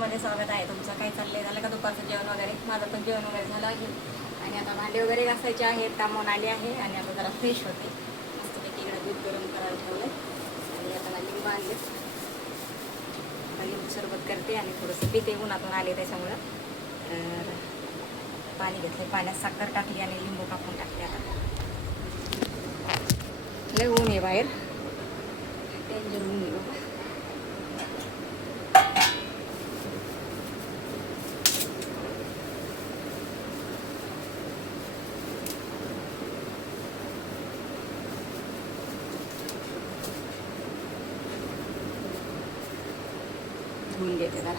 मध्ये स्वागत आहे तुमचं. काय चाललंय? झालं का दुपारचं जेवण वगैरे? माझं पण जेवण वगैरे झालं आहे आणि आता भांडे वगैरे घासायचे आहेत. कामून आले आहे आणि आता जरा फ्रेश होते. मस्तपैकी इकडे दूध गरम करायला ठेवलं आणि आता लिंबू आणले, लिंबू सरबत करते आणि थोडंसं पिते. उन्हातून आले त्याच्यामुळं तर पाणी घेतले, पाण्यात साखर टाकली आणि लिंबू कापून टाकले. आता लय ऊन आहे बाहेर, डेंजर ऊन आहे बाबा. धुवून घेते जरा.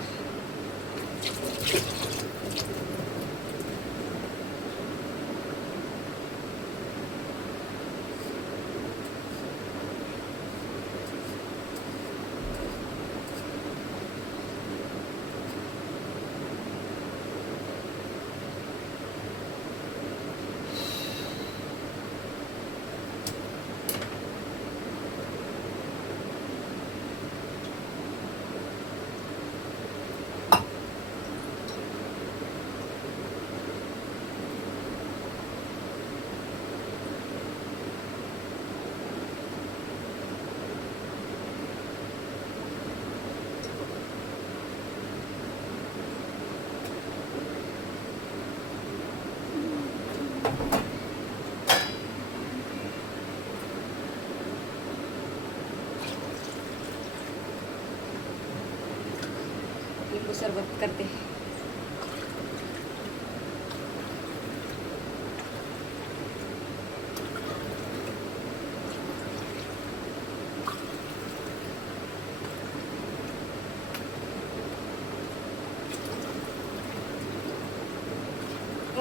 लिंबू सरबत करते.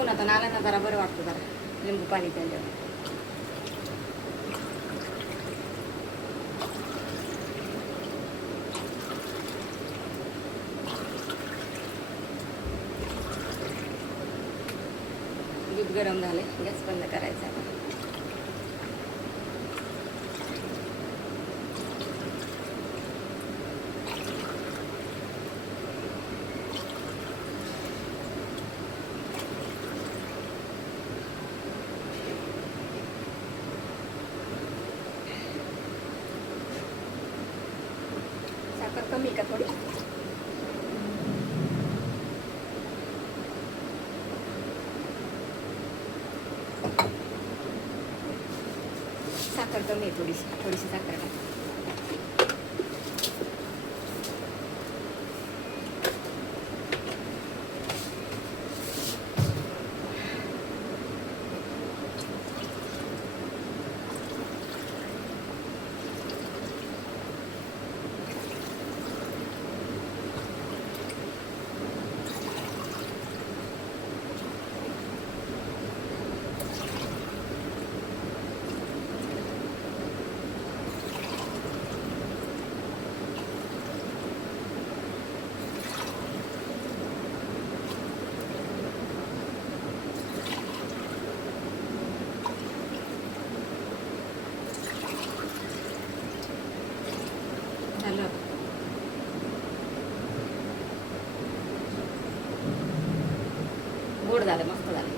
उन्हातून आलं ना जरा बरं वाटतं, जरा लिंबू पाणी प्यायल्यावर. दूध गरम झाले, गॅस बंद करायचा आता. साखर कमी का थोडी? साखर कमी आहे, थोडीशी साखर टाक. झालं. गोड झालं, मस्त झालं.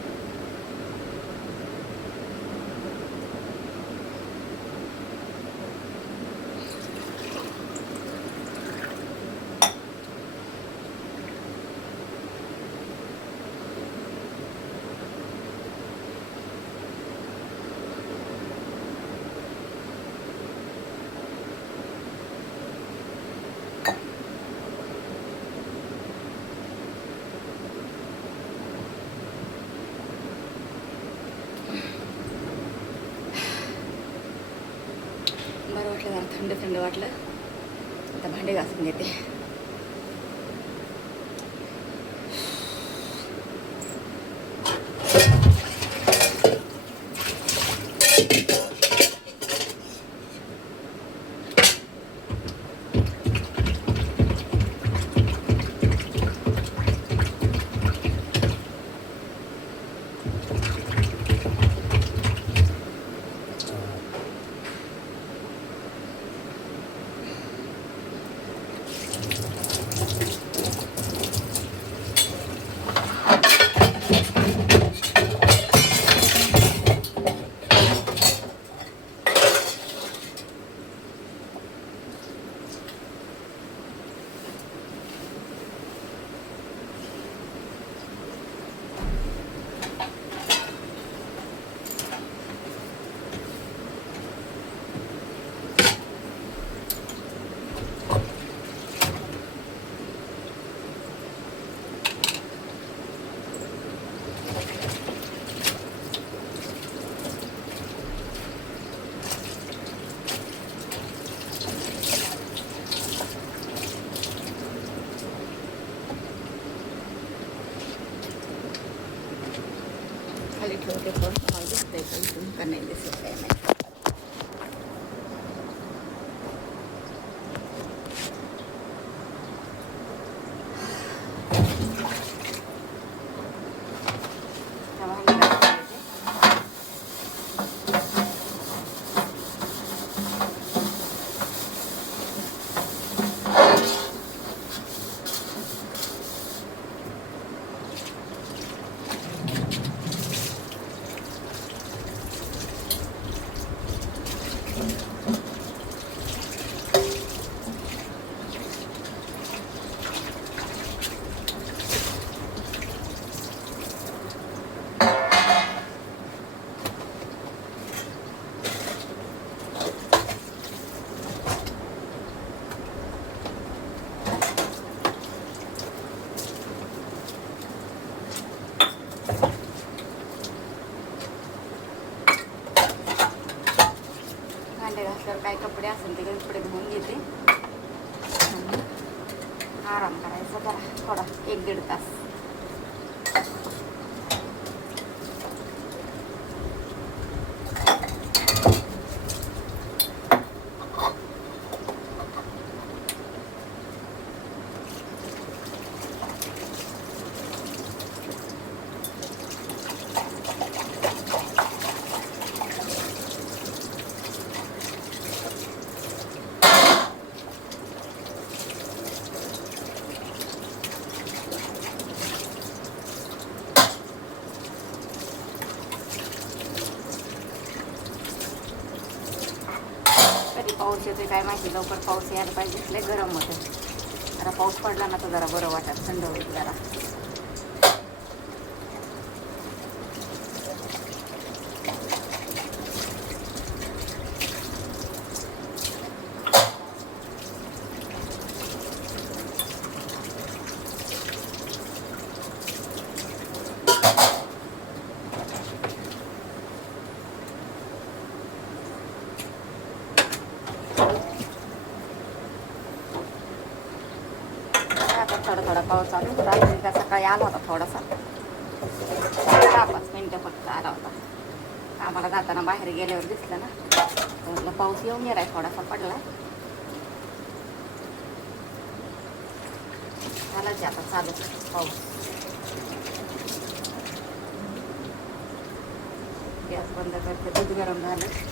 बरं वाटलं, जरा थंड थंड वाटलं. आता भांडे घासून घेते. खाली ठेवते पण तुम्हाला दिसतंय का इथून का नाही दिसत काय नाही. भांडे घासल्यावर काय कपडे असेल ते कपडे धुवून घेते आणि आराम करायचा जरा थोडा 1-1.5 तास. कधी पाऊस येतोय काय माहिती, लवकर पाऊस यायला पाहिजे. लय गरम होतं. जरा पाऊस पडला ना तर जरा बरं वाटत, थंड होईल जरा. थोडा पाऊस चालू. रात्रीचा सकाळी आला होता थोडासा, 10-5 मिनटं फक्त आला होता. आम्हाला जाताना बाहेर गेल्यावर दिसलं ना, म्हटलं पाऊस येऊन गेलाय, थोडासा पडलाय. झालाच आता चालू पाऊस. गॅस बंद करते. दूध गरम झालं.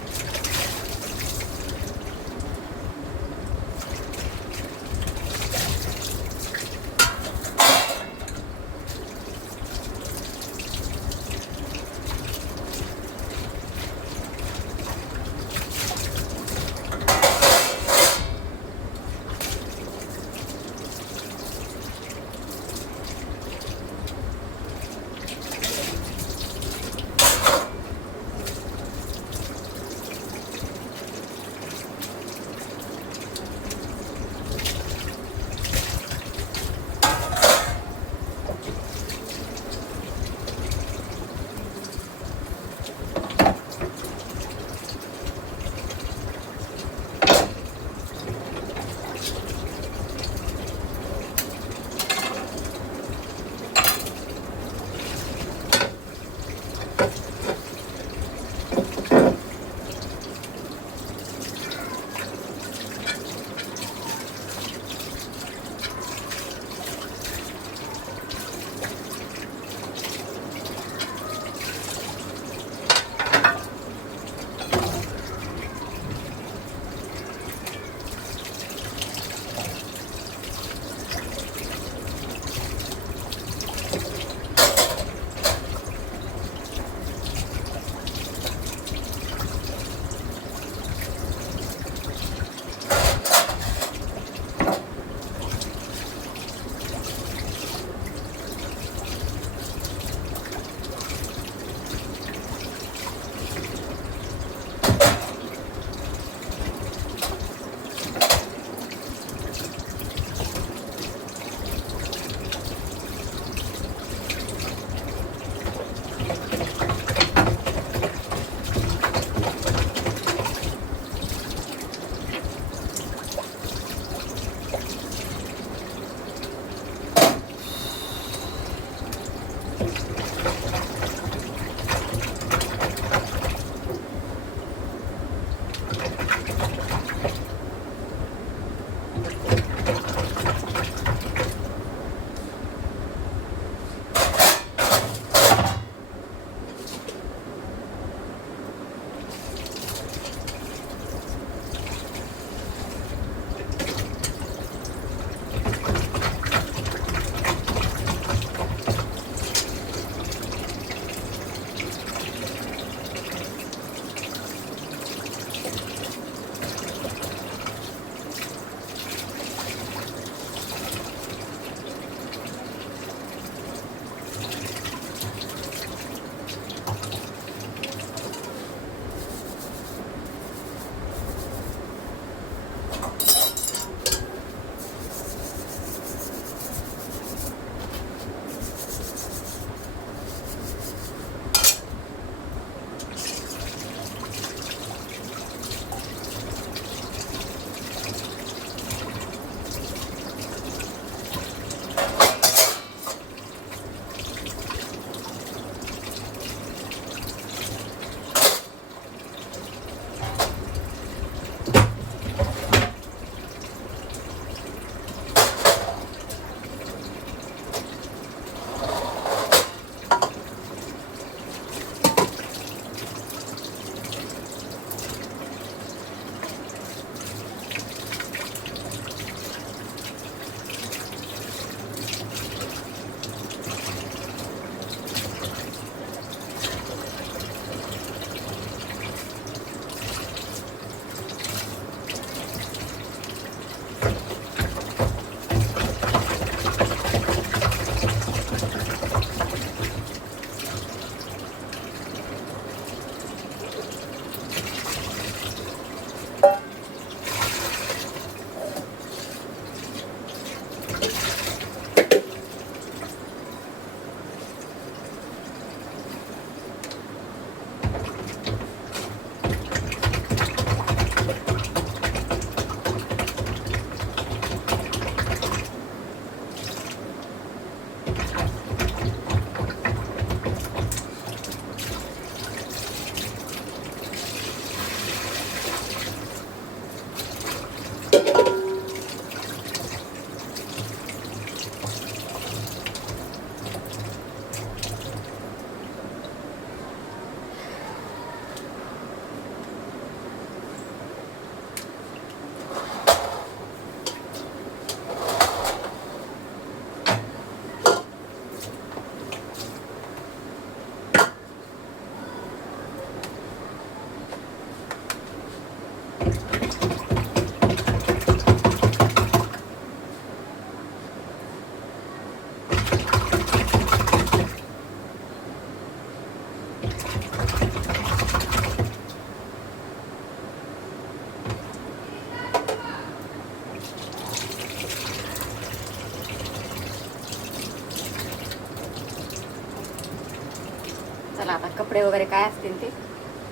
चला आता कपडे वगैरे काय असतील ते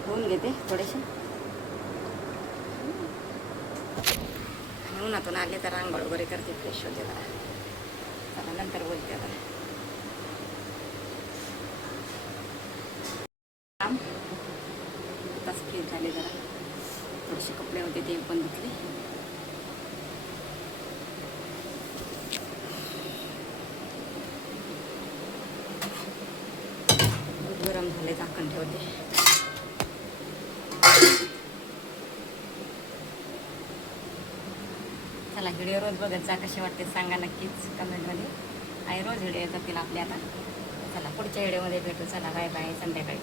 धुवून घेते थोडेसे. उन्हातून आले तर आंघोळ वगैरे करते, फ्रेश होते जरा. चला नंतर बोलते आता. आताच फ्रेश झाले जरा. थोडेसे कपडे होते ते पण धुतले. दूध गरम झाले, झाकण ठेवते. चला व्हिडिओ रोज बघत जा, कसे वाटते सांगा नक्कीच कमेंटमध्ये. आणि रोज व्हिडिओ येतील आपले आता. चला पुढच्या व्हिडिओमध्ये भेटू. चला बाय बाय, संध्याकाळी.